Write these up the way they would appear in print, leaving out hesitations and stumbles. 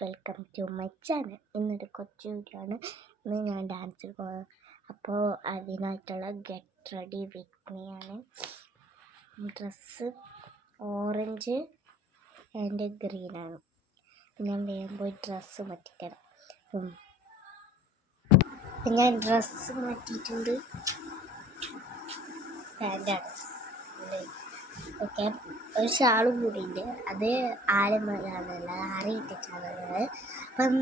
Welcome to my channel. ഇന്നൊരു കൊച്ചു video ആണ്. ഇന്ന് ഞാൻ ഡാൻസിൽ പോകുന്നത്. അപ്പോൾ അതിനായിട്ടുള്ള ഗെറ്റ് റെഡി വിത്ത് മീ ആണ്. ഡ്രസ്സ് ഓറഞ്ച് ആൻഡ് ഗ്രീനാണ്. ഞാൻ വേഗം പോയി ഡ്രസ്സ് മാറ്റിത്തരാം. ഞാൻ ഡ്രസ്സ് മാറ്റിയിട്ടുണ്ട്. പാൻ്റാണ്. ഓക്കെ, ഒരു ഷാളും കൂടി ഉണ്ട്. അത് ആലമലാണല്ല അറിയിട്ടിട്ടാണുള്ളത്. അപ്പം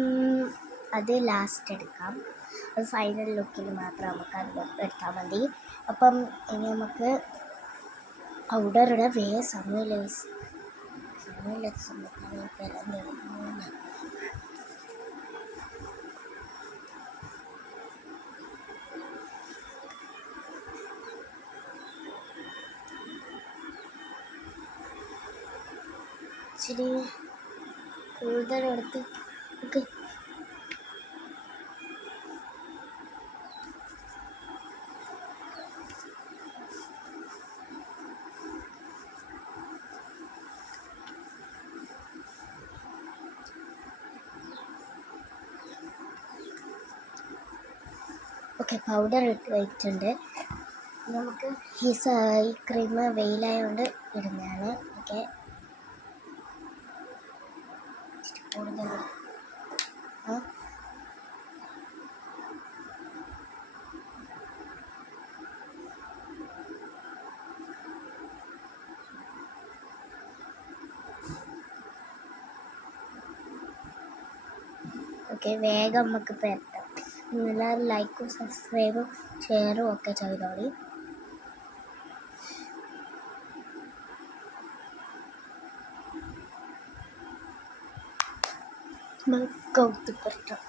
അത് ലാസ്റ്റ് എടുക്കാം. അത് ഫൈനൽ ലുക്കിൽ മാത്രം നമുക്ക് അത് എടുത്താൽ മതി. അപ്പം ഇനി നമുക്ക് പൗഡറുടെ സമയമില്ല ഇച്ചിരി കൂടുതലെടുത്ത് ഓക്കെ, പൗഡർ ഇട്ട് വെച്ചിട്ടുണ്ട്. നമുക്ക് ഈ ക്രീം വെയിലായതുകൊണ്ട് ഇടുന്നതാണ്. ഓക്കെ, കൂടുതൽ ഓക്കെ, വേഗം നമുക്ക് പരത്താം. എല്ലാവരും ലൈക്കും സബ്സ്ക്രൈബും ഷെയറും ഒക്കെ ചെയ്തോളി. കൗത്ത് പരത്താം.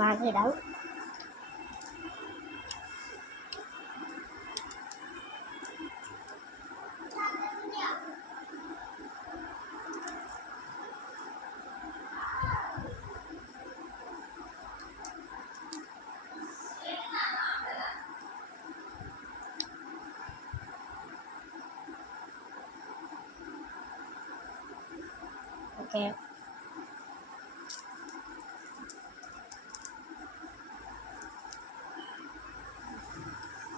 മാങ്ങിടാം. ഓക്കെ,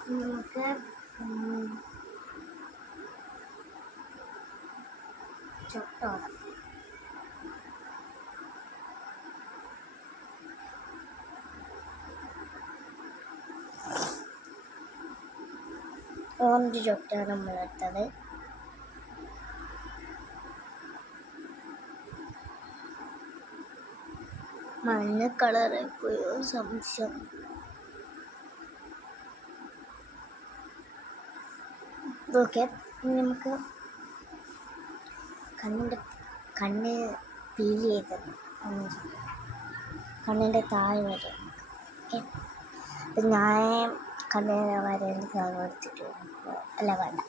നമുക്ക് ചൊട്ടോടാം. ഓറഞ്ച് ചൊട്ടാണ് നമ്മളെടുത്തത്. മഞ്ഞ കളറ് പോയോ സംശയം. ഓക്കെ, നമുക്ക് കണ്ണ് പീൽ ചെയ്തത് കണ്ണിൻ്റെ താഴെ വരെ. ഓക്കെ, അപ്പം ഞാൻ കണ്ണിന് വരേണ്ട സാധനം എടുത്തിട്ട് അല്ല വേണ്ട,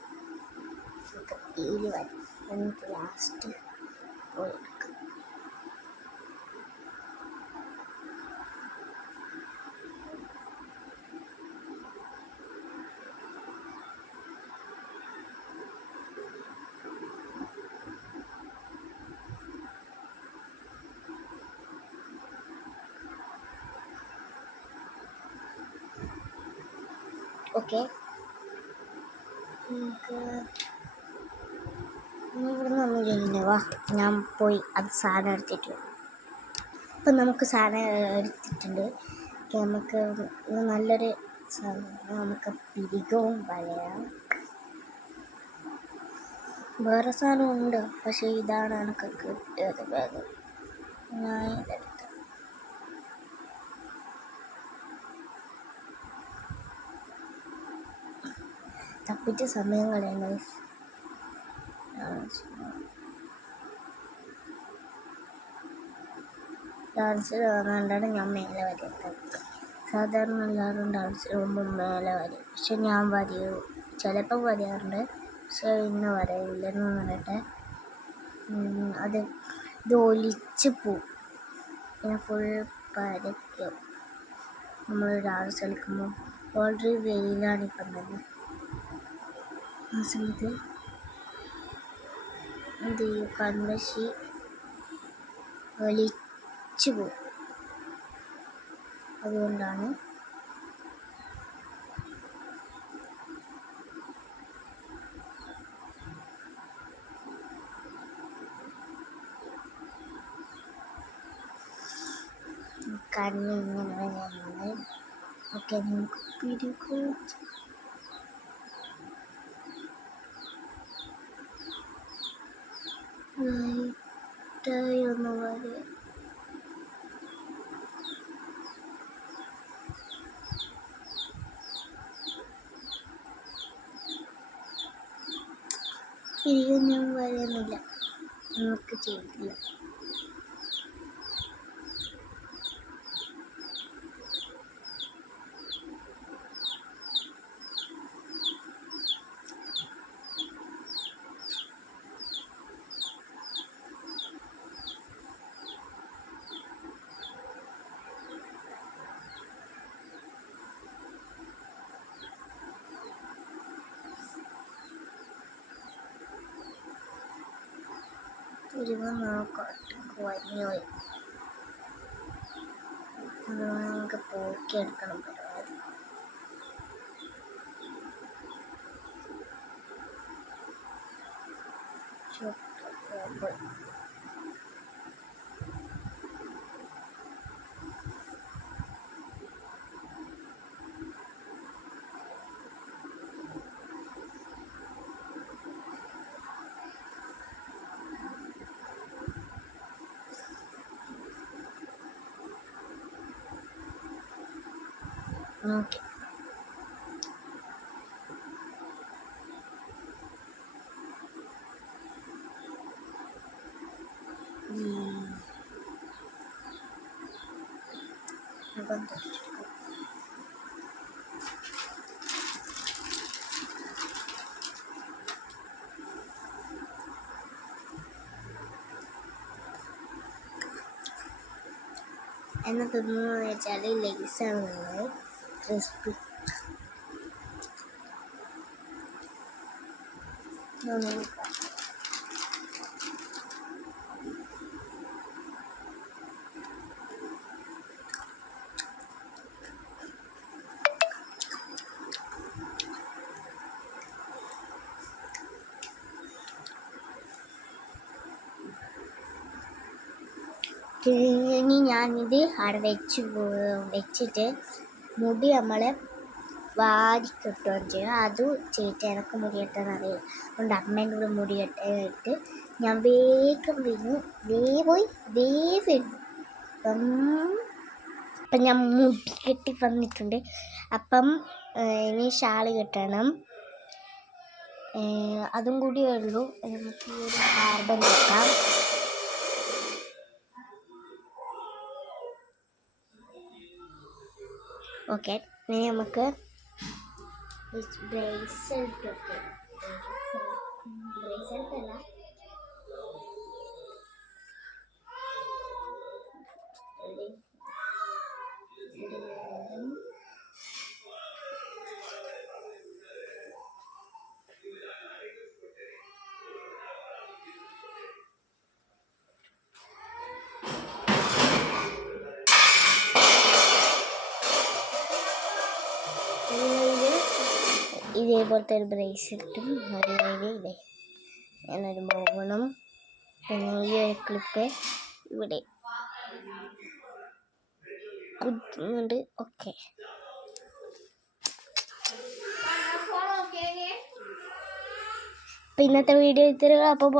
നമുക്ക് പീല് വരും. എന്നിട്ട് ലാസ്റ്റ് പോയി എടുക്കാം. ഓക്കെ, നമുക്ക് ഇവിടുന്ന് ഒന്നും ചെയ്യുന്നില്ല. വാ, ഞാൻ പോയി അത് സാധനം എടുത്തിട്ട് വരും. അപ്പം നമുക്ക് സാധനം എടുത്തിട്ടുണ്ട്. നമുക്ക് നല്ലൊരു സാധനം, നമുക്ക് പിരികവും വലയാം. വേറെ സാധനം ഉണ്ട്, പക്ഷേ ഇതാണ് എനിക്ക് കിട്ടിയത്. വേഗം ഞാൻ ഇതെടുത്തു. തപ്പിച്ച് സമയം കളയണ്ട. ഡാൻസിൽ കണ്ടാണ് ഞാൻ മേലെ വരയ്ക്കുന്നത്. സാധാരണ എല്ലാവരും ഡാൻസിൽ പോകുമ്പോൾ മേലെ വരും, പക്ഷെ ഞാൻ വരയൂ, ചിലപ്പോൾ വരാറുണ്ട്, പക്ഷെ ഇന്ന് വരയില്ലെന്ന് പറയട്ടെ. ഇത് ഒലിച്ച് പോവും, പിന്നെ ഫുൾ പരക്കും നമ്മൾ ഡാൻസ് കളിക്കുമ്പോൾ. ഓൾറെഡി വെയിലാണിപ്പം തന്നെ. ആ സമയത്ത് എന്ത് ചെയ്യും, കൺമഷി ഒലിച്ചു പോവും. അതുകൊണ്ടാണ് കണ്ണ് ഇങ്ങനെ വന്നത്. ഓക്കെ, നമുക്ക് പിടികൂടി ലൈറ്റായി ഒന്ന് വരെ. ഞാൻ വരുന്നില്ല, നമുക്ക് ചെയ്തില്ല. വന്യോയി അതുകൊണ്ട് നമുക്ക് പോക്കിയെടുക്കണം പരിപാടി. ഓക്കെ, എന്നെ തിന്നു വെച്ചാൽ ലേസാണ് ഉള്ളത്, ക്രിസ്പി. ഇനി ഞാനിത് അവിടെ വെച്ചിട്ട് മുടി നമ്മളെ വാരി കെട്ടുകയാണ് ചെയ്യുക. അതും ചെയ്തിട്ട് എനിക്ക് മുടി കെട്ടാൻ അറിയില്ല, അതുകൊണ്ട് അമ്മേൻ്റെ കൂടെ മുടി കെട്ടാനായിട്ട് ഞാൻ വേഗം പോയി അപ്പം ഞാൻ മുടി കെട്ടി വന്നിട്ടുണ്ട്. അപ്പം ഇനി ഷാള് കെട്ടണം, അതും കൂടിയേ ഉള്ളൂ. നമുക്ക് ഒരു കാർബൺ വെക്കാം. ഓക്കെ, ഇനി നമുക്ക് ബ്രേസ്ലെറ്റ് ഒക്കെ ബ്രേസ്ലെറ്റ് അല്ല ഇതേപോലത്തെ ഒരു ബ്രേസ്ലെറ്റും ഒരു ഇതേ ഞാനൊരു ബോബണും, പിന്നെ ഈ ഒരു ക്ലിപ്പ് ഇവിടെ കുത്തുന്നുണ്ട്. ഓക്കെ, അപ്പം ഇന്നത്തെ വീഡിയോ ഇത്രയും. അപ്പോൾ